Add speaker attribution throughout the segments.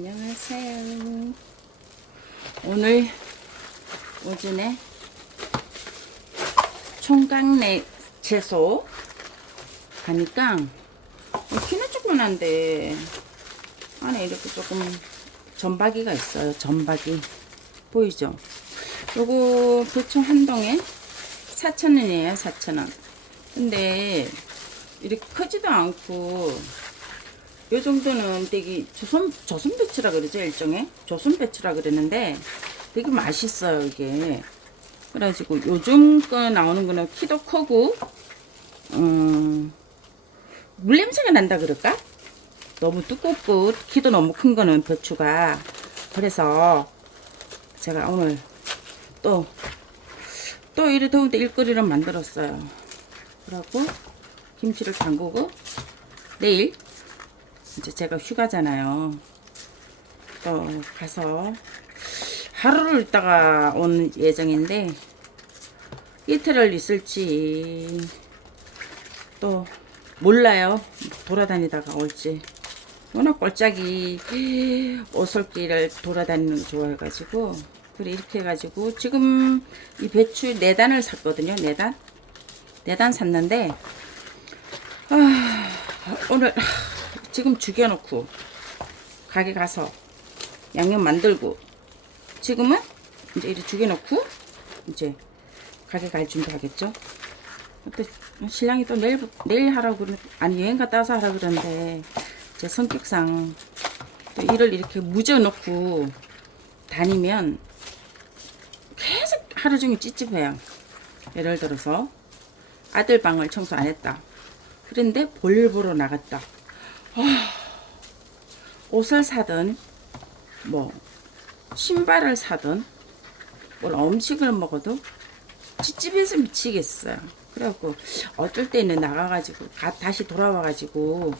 Speaker 1: 안녕하세요. 오늘 오전에 총각내 채소 가니까 어, 키는 조그만한데 안에 이렇게 조금 전박이가 있어요. 전박이 보이죠? 요거 보충 한 동에 4,000원이에요. 4,000원. 근데 이렇게 크지도 않고 요 정도는 되게 조선 조선 배추라 그러죠 일종의? 조선 배추라 그랬는데 되게 맛있어요 이게. 그래가지고 요즘 거 나오는 거는 키도 크고 음, 물 냄새가 난다 그럴까? 너무 두껍고 키도 너무 큰 거는 배추가. 그래서 제가 오늘 또또 이래 더운데 일거리를 만들었어요. 그러고 김치를 담그고 내일 이제 제가 휴가잖아요. 또 가서 하루를 있다가 온 예정인데 이틀을 있을지 또 몰라요. 돌아다니다가 올지. 워낙 꼴짝이 오솔길을 돌아다니는 거 좋아해가지고 그래 이렇게 해가지고 지금 이 배추 네 단을 샀거든요. 네 단. 네단 샀는데 아, 오늘 지금 죽여놓고 가게 가서 양념 만들고 지금은 이제 이렇게 죽여놓고 이제 가게 갈 준비 하겠죠. 또 신랑이 또 내일 내일 하라고 그러 아니 여행 갔다 와서 하라 그러는데 제 성격상 또 일을 이렇게 묻어놓고 다니면 계속 하루 종일 찝찝해요. 예를 들어서 아들 방을 청소 안 했다. 그런데 볼일 보러 나갔다. 옷을 사든 뭐 신발을 사든 뭘 음식을 먹어도 찝찝해서 미치겠어요. 그래갖고 어쩔 때는 나가가지고 가, 다시 돌아와가지고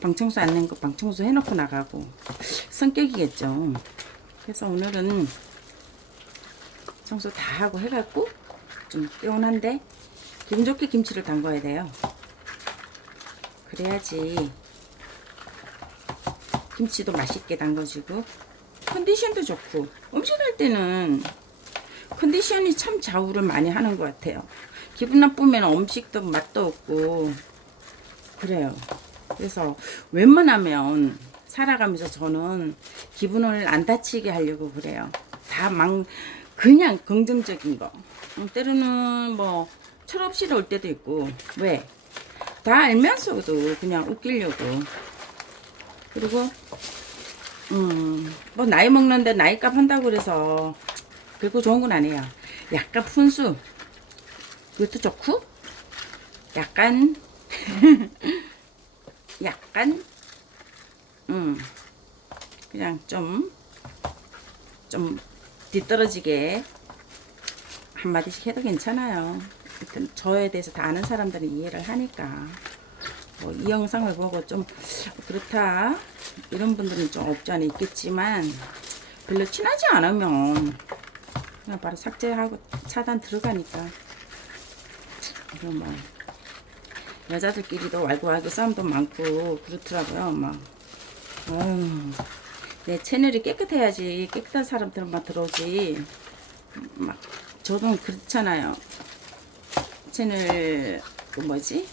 Speaker 1: 방청소 안 낸 거 방청소 해놓고 나가고 성격이겠죠. 그래서 오늘은 청소 다 하고 해갖고 좀 개운한데 기분 좋게 김치를 담가야 돼요. 그래야지 김치도 맛있게 담궈지고 컨디션도 좋고 음식할 때는 컨디션이 참 좌우를 많이 하는 것 같아요. 기분 나쁘면 음식도 맛도 없고 그래요. 그래서 웬만하면 살아가면서 저는 기분을 안 다치게 하려고 그래요. 다 막 그냥 긍정적인 거. 음, 때로는 뭐 철없이 올 때도 있고 왜? 다 알면서도 그냥 웃기려고 그리고 음, 뭐 나이 먹는데 나이값 한다고 그래서 그리고 좋은 건 아니에요. 약간 푼수 그것도 좋고 약간 약간 음 그냥 좀좀 뒤떨어지게 한마디씩 해도 괜찮아요. 저에 대해서 다 아는 사람들은 이해를 하니까 뭐 이 영상을 보고 좀 그렇다. 이런 분들은 좀 없지 않아 있겠지만 별로 친하지 않으면 그냥 바로 삭제하고 차단 들어가니까. 뭐 여자들끼리도 왈가왈부 싸움도 많고 그렇더라고요 막 어휴, 내 채널이 깨끗해야지. 깨끗한 사람들만 들어오지. 막 저도 그렇잖아요. 채널 그 뭐지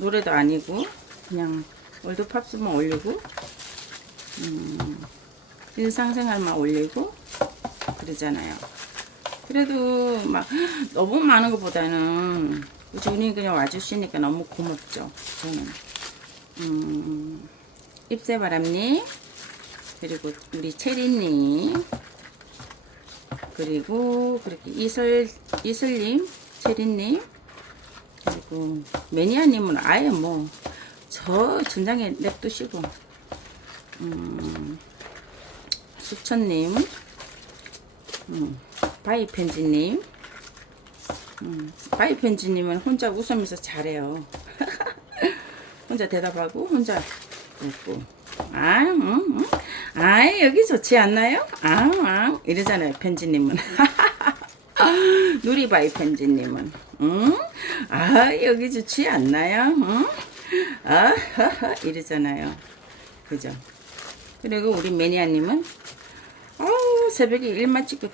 Speaker 1: 노래도 아니고 그냥 월드팝스만 올리고 음, 일상생활만 올리고 그러잖아요. 그래도 막 너무 많은 것보다는 꾸준히 그냥 와주시니까 너무 고맙죠. 저는 음, 잎새바람님 그리고 우리 체리님 그리고 그렇게 이슬 이슬님 체리님 그리고 매니아님은 아예 뭐 저 전장에 냅두시고 음, 수천님 음, 바이펜지님 음, 바이펜지님은 혼자 웃으면서 잘해요 혼자 대답하고 혼자 웃고 아, 음, 음. 아 여기 좋지 않나요? 아, 아 이러잖아요 편지님은 누리바이 편지님은 응? 아 여기 좋지 않나요? 응? 아 하하 이러잖아요 그죠? 그리고 우리 매니아님은 아우 새벽에 일 마치고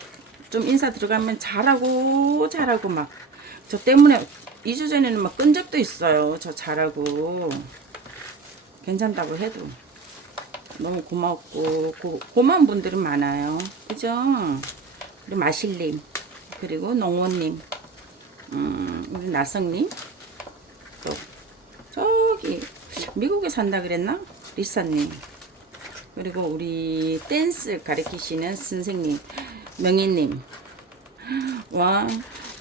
Speaker 1: 좀 인사 들어가면 잘하고 잘하고 막 저 때문에 2주 전에는 막 끈 적도 있어요. 저 잘하고 괜찮다고 해도 너무 고맙고 고, 고마운 분들은 많아요. 그죠? 우리 마실님 그리고 농원님 음, 우리 나성님. 또 저기 미국에 산다 그랬나? 리사님. 그리고 우리 댄스 가르치시는 선생님 명희님. 원,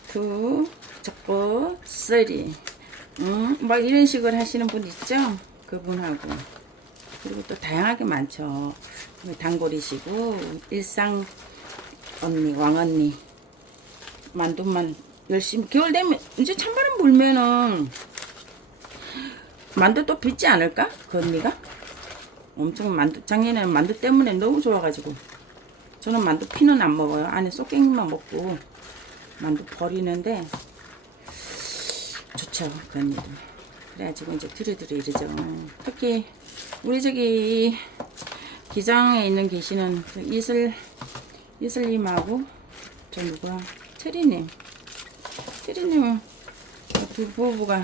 Speaker 1: 투, 저거, 쓰리. 음, 막 이런 식으로 하시는 분 있죠? 그분하고. 그리고 또 다양하게 많죠. 단골이시고 일상 언니, 왕언니 만두만 열심히. 겨울 되면 이제 찬바람 불면은 만두 또 빚지 않을까? 그 언니가? 엄청 만두 작년에는 만두 때문에 너무 좋아가지고. 저는 만두 피는 안 먹어요. 안에 쏙갱이만 먹고 만두 버리는데 좋죠 그 언니도. 그래가지고 이제 두루두루 이러죠. 특히 우리 저기 기장에 있는 계시는 그 이슬 이슬님하고 저 누구야 체리님 체리님은 두 부부가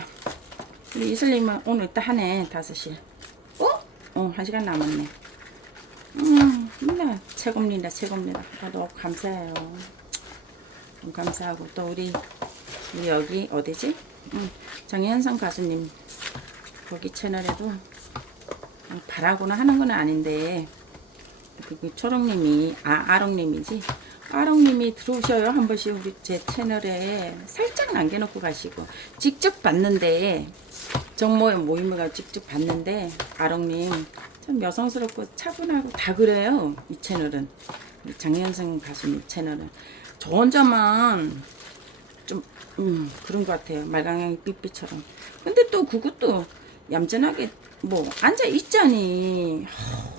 Speaker 1: 우리 이슬님은 오늘 딱 하네 5시 어? 어, 한 시간 남았네. 음, 네, 최고입니다, 최고입니다. 아, 너무 감사해요. 너무 감사하고, 또 우리, 우리 여기, 어디지? 음, 장현성 가수님, 거기 채널에도 음, 바라거나 하는 건 아닌데, 그 초롱님이, 아, 아롱님이지? 아롱님이 들어오셔요. 한 번씩 우리 제 채널에 살짝 남겨놓고 가시고, 직접 봤는데, 정모의 모임을 가 직접 봤는데 아롱님 참 여성스럽고 차분하고 다 그래요 이 채널은. 장현성 가수님 채널은. 저 혼자만 좀 음, 그런 것 같아요. 말강양 삐삐처럼. 근데 또 그것도 얌전하게 뭐 앉아 있자니. 하,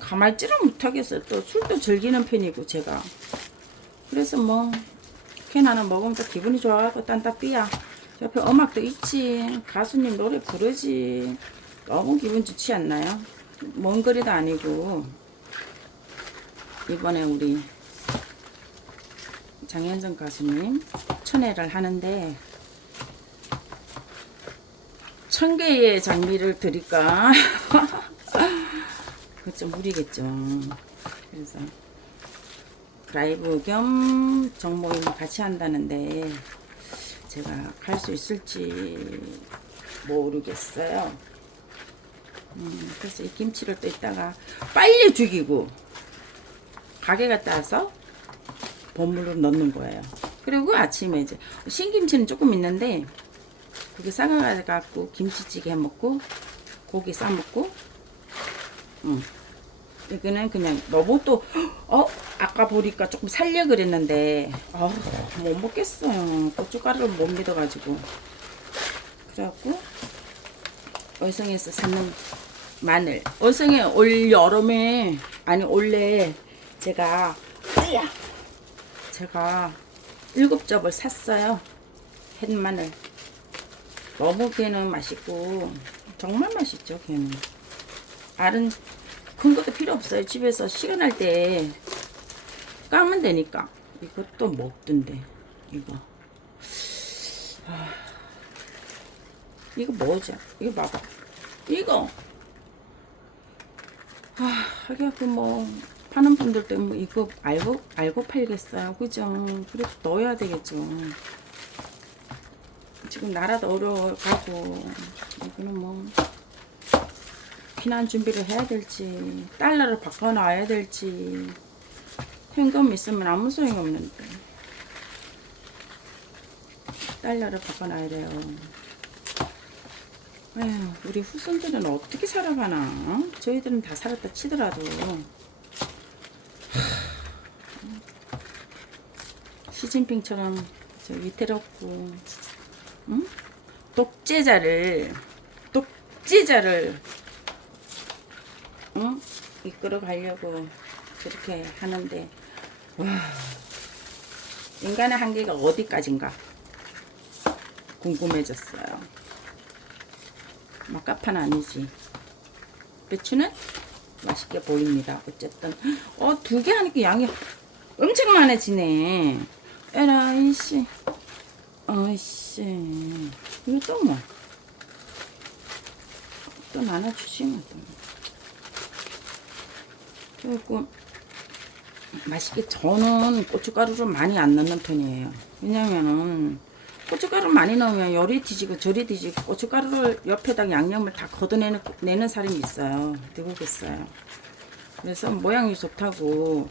Speaker 1: 가만히 찌를 못하겠어요 또 술도 즐기는 편이고 제가 그래서 뭐캔 하나 먹으면 또 기분이 좋아하고 딴따 삐야 옆에 음악도 있지. 가수님 노래 부르지. 너무 기분 좋지 않나요? 먼 거리도 아니고. 이번에 우리 장현정 가수님 천회를 하는데 천 개의 장미를 드릴까? 좀 무리겠죠. 그래서 라이브 겸 정모임 같이 한다는데 제가 갈 수 있을지 모르겠어요. 음, 그래서 이 김치를 또 이따가 빨리 죽이고 가게 갔다 와서 버무로 넣는 거예요. 그리고 아침에 이제 신김치는 조금 있는데 그게 싸가지고 김치찌개 해 먹고 고기 싸 먹고 음. 이거는 그냥 너무 또, 어, 아까 보니까 조금 살려 그랬는데, 아, 못 먹겠어요. 고춧가루를 못 믿어가지고. 그래갖고, 어성에서 샀는 마늘. 어성에 올 여름에, 아니, 원래 제가, 으야! 제가 일곱 접을 샀어요. 햇마늘. 너무 걔는 맛있고, 정말 맛있죠, 걔는. 알은 큰 것도 필요 없어요. 집에서 시간할 때 까면 되니까. 이것도 먹던데. 이거. 아, 이거 뭐지? 이거 봐봐. 이거. 아, 하기야 그뭐 파는 분들도 뭐 이거 알고 알고 팔겠어요. 그죠? 그래도 넣어야 되겠죠. 지금 나라도 어려워가고 이거는 뭐 피난 준비를 해야 될지 달러를 바꿔놔야 될지 현금 있으면 아무 소용이 없는데. 달러를 바꿔놔야 돼요. 에휴, 우리 후손들은 어떻게 살아가나? 어? 저희들은 다 살았다 치더라도. 시진핑처럼 저 위태롭고 응? 독재자를 독재자를 응? 이끌어 가려고 그렇게 하는데 와 인간의 한계가 어디까지인가 궁금해졌어요. 막가판 아니지. 배추는 맛있게 보입니다. 어쨌든 어두 개 하니까 양이 엄청 많아지네. 에라 이씨, 어이씨, 이거 또 뭐? 또 나눠주지 뭐 또. 조금 맛있게 저는 고춧가루를 많이 안 넣는 편이에요. 왜냐면은 고춧가루 많이 넣으면 요리 뒤지고 저리 뒤지고 고춧가루를 옆에다 양념을 다 걷어내는 내는 사람이 있어요. 누구겠어요. 그래서 모양이 좋다고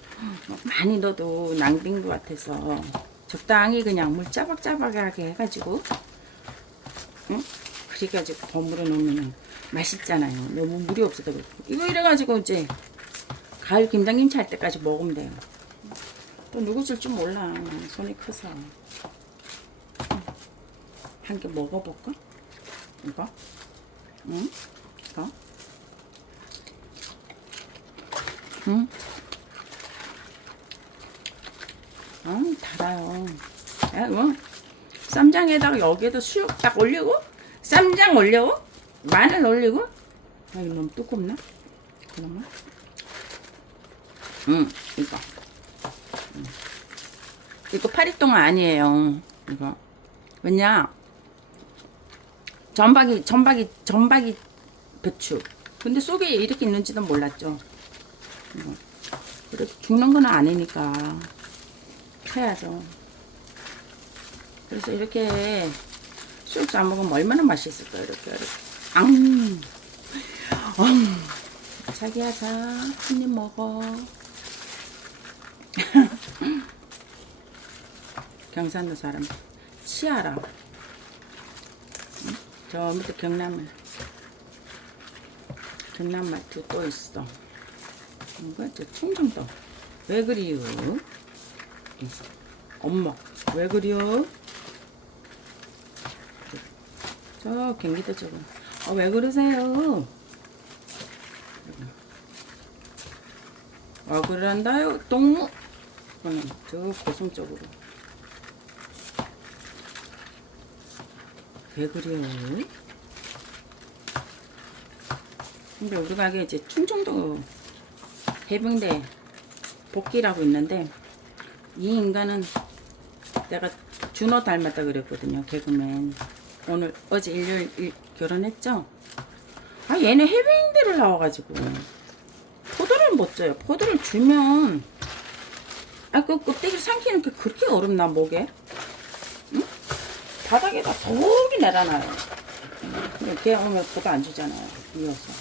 Speaker 1: 많이 넣어도 낭비인 것 같아서 적당히 그냥 물 짜박짜박하게 해가지고 응? 그래가지고 버무려 놓으면 맛있잖아요. 너무 물이 없어도 그렇고 이거 이래가지고 이제 가을 김장김치 할 때까지 먹으면 돼요. 또 누구 줄 줄 몰라. 손이 커서. 한 개 먹어볼까? 이거? 응? 이거? 응? 아, 달아요. 야, 이거 쌈장에다가 여기에다 수육 딱 올리고, 쌈장 올리고, 마늘 올리고, 아, 이거 너무 두껍나? 그러면? 응, 이거. 응. 이거 파리똥 아니에요. 이거. 왜냐? 전박이, 전박이, 전박이 배추. 근데 속에 이렇게 있는지도 몰랐죠. 이거. 그래도 죽는 건 아니니까. 해야죠. 그래서 이렇게 수육 싸 먹으면 얼마나 맛있을까, 이렇게. 이렇게. 앙! 앙! 자기야, 자, 한 입 먹어. 경산도 사람. 치아라. 응? 저 밑에 경남 경남 마트 또 있어. 저 충청도. 왜 그리요 응. 엄마 왜 그리요 저 경기도 저거 어, 왜 그러세요? 아 그런다요. 동무 그거는 저 고성 쪽으로 왜 그래요? 근데 우리 가게 이제 충청도 해병대 복귀라고 있는데 이 인간은 내가 준호 닮았다 그랬거든요 개그맨 오늘 어제 일요일 일, 결혼했죠? 아 얘네 해병대를 나와가지고 포도를 못 줘요 포도를 주면 아 그 껍데기 삼키는 게 그렇게 어렵나 목에 바닥에다 저기 내려놔요. 걔 오면 보도 안 주잖아요. 이어서.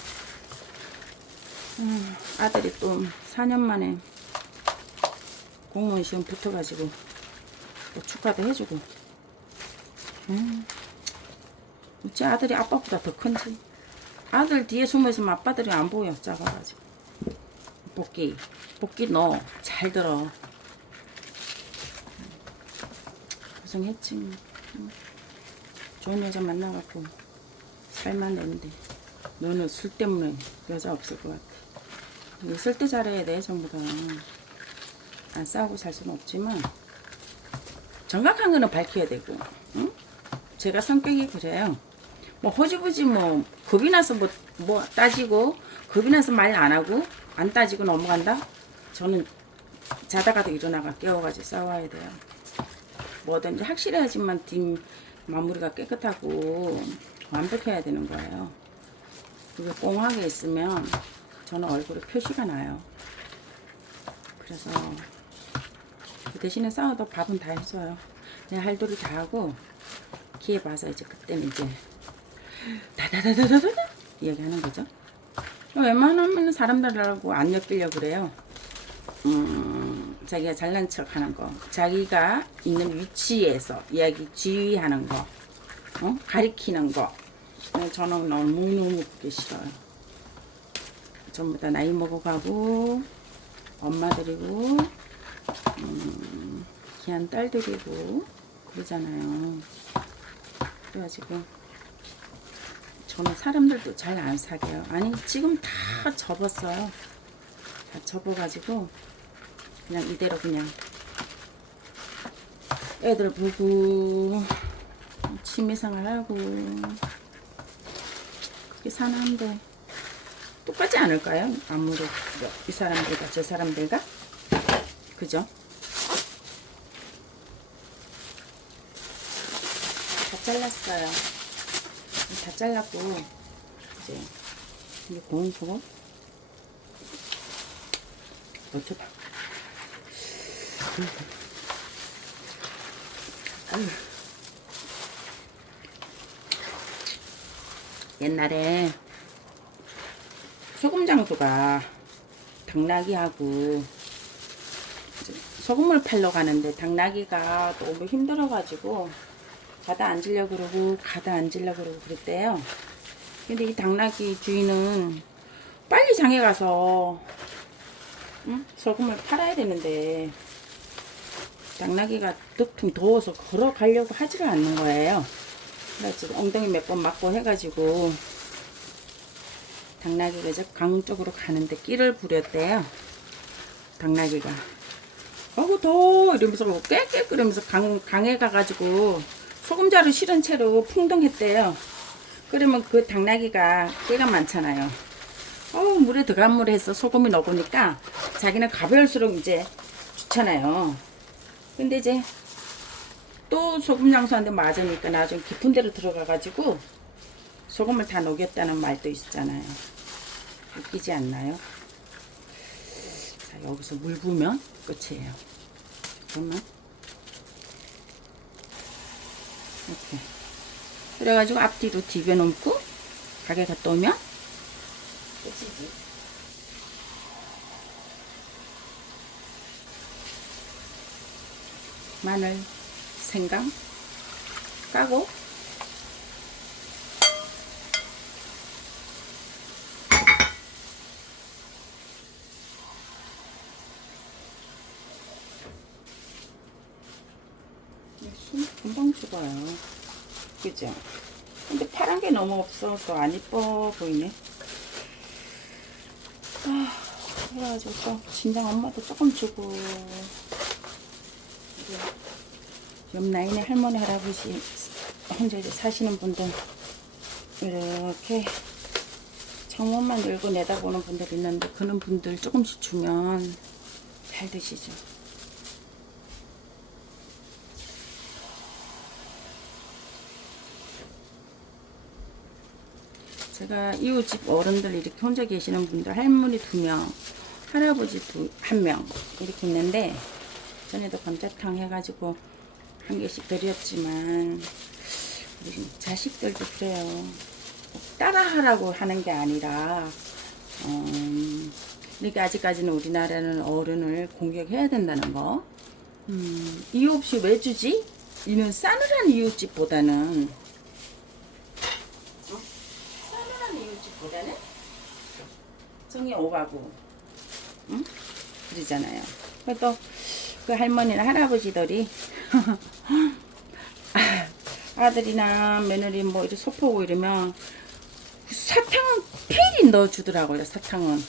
Speaker 1: 음, 아들이 또 4년 만에 공무원 시험 붙어가지고 또 축하도 해주고. 음, 우리 아들이 아빠보다 더 큰지. 아들 뒤에 숨어 있으면 아빠들이 안 보여. 작아가지고. 복귀. 복귀 너 잘 들어. 고생했지. 좋은 여자 만나갖고 살만 되는데 너는 술 때문에 여자 없을 것 같아. 있을 때 잘해야 돼 전부 다. 안 싸우고 살 수는 없지만 정확한 거는 밝혀야 되고. 응? 제가 성격이 그래요. 뭐 허지부지 뭐 겁이 나서 뭐, 뭐 따지고 겁이 나서 말 안 하고 안 따지고 넘어간다. 저는 자다가도 일어나가 깨워가지고 싸워야 돼요. 뭐든지 확실해야지만 뒷 마무리가 깨끗하고 완벽해야 되는 거예요. 그게 꽁하게 있으면 저는 얼굴에 표시가 나요. 그래서 그 대신에 싸워도 밥은 다 해줘요. 내 할도리 다 하고 기회 봐서 이제 그때는 이제 다다다다다다 이야기하는 거죠. 웬만하면 사람들하고 안 엮이려고 그래요. 음, 자기가 잘난 척 하는 거, 자기가 있는 위치에서 이야기 지휘하는 거, 어? 가리키는 거. 어, 저는 너무너무 그게 싫어요. 전부 다 나이 먹어가고, 엄마들이고, 음, 귀한 딸들이고, 그러잖아요. 그래가지고, 저는 사람들도 잘 안 사귀어요. 아니, 지금 다 접었어요. 다 접어가지고, 그냥 이대로 그냥 애들 보고 취미생활 하고 그게 사는데 똑같지 않을까요? 아무래도 이 사람들과 저 사람들과 그죠? 다 잘랐어요. 다 잘랐고 이제 이게 고운 소금 어쩌다. 옛날에 소금 장수가 당나귀하고 소금을 팔러 가는데 당나귀가 너무 힘들어가지고 가다 앉으려 그러고 가다 앉으려 그러고 그랬대요. 근데 이 당나귀 주인은 빨리 장에 가서 응? 소금을 팔아야 되는데 당나귀가 득퉁 더워서 걸어가려고 하지를 않는 거예요. 그래서 엉덩이 몇 번 맞고 해가지고 당나귀가 이제 강 쪽으로 가는데 끼를 부렸대요. 당나귀가. 어구 더워 이러면서 깨깨 끓으면서 강, 강에 가가지고 소금자루 실은 채로 풍덩했대요. 그러면 그 당나귀가 깨가 많잖아요. 어 물에 들어간 물에 해서 소금이 녹으니까 자기는 가벼울수록 이제 좋잖아요. 근데 이제 또 소금 장수한테 맞으니까 나중에 깊은 데로 들어가가지고 소금을 다 녹였다는 말도 있잖아요. 웃기지 않나요? 자, 여기서 물 부으면 끝이에요. 그러면 이렇게 그래가지고 앞뒤로 디벼 놓고 가게 갔다 오면 끝이지. 마늘, 생강 까고 숨 금방 죽어요. 그죠? 근데 파란 게 너무 없어서 안 이뻐 보이네. 아, 그래가지고 또 진작 엄마도 조금 주고 이제 옆 나이네 할머니 할아버지 혼자 이제 사시는 분들 이렇게 창문만 열고 내다보는 분들 있는데 그런 분들 조금씩 주면 잘 드시죠. 제가 이웃집 어른들 이렇게 혼자 계시는 분들 할머니 두 명, 할아버지 두 한 명 이렇게 있는데 전에도 감자탕 해가지고 한 개씩 드렸지만 우리 자식들도 그래요. 꼭 따라하라고 하는 게 아니라 음, 그러니까 아직까지는 우리나라는 어른을 공격해야 된다는 거. 음, 이유 없이 왜 주지? 이는 싸늘한 이웃집보다는 어? 싸늘한 이웃집보다는 정이 오가고 응? 그러잖아요. 그래도 그 할머니나 할아버지들이 아, 아들이나 며느리 뭐 이렇게 소포고 이러면 사탕은 필히 넣어주더라고요. 사탕은.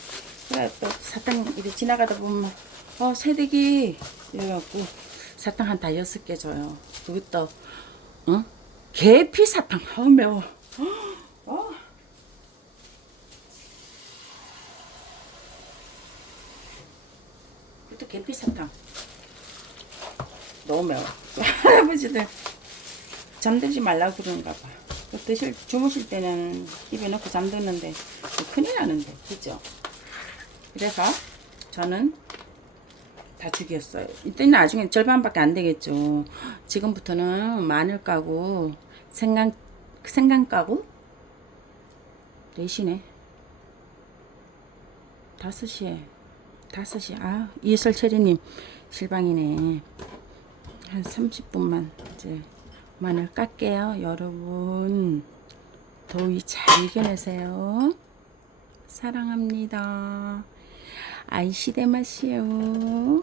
Speaker 1: 또 사탕 이렇게 지나가다 보면 어 새댁이 이래갖고 사탕 한 다여섯 개 줘요. 그것도 어 계피 사탕 어 매워. 어. 그것도 계피 사탕. 너무 매워. 할아버지들 잠들지 말라고 그러는가 봐. 그 드실, 주무실 때는 입에 넣고 잠드는데 큰일 나는데, 그죠? 그래서 저는 다 죽였어요. 이때 나중에 절반밖에 안 되겠죠. 지금부터는 마늘 까고 생강, 생강 까고 4시네. 5시에. 5시. 아, 이설철이님 실방이네. 한 30분만 이제 마늘 깎게요. 여러분 더위 잘 이겨내세요. 사랑합니다. 아이 시대 맛이요.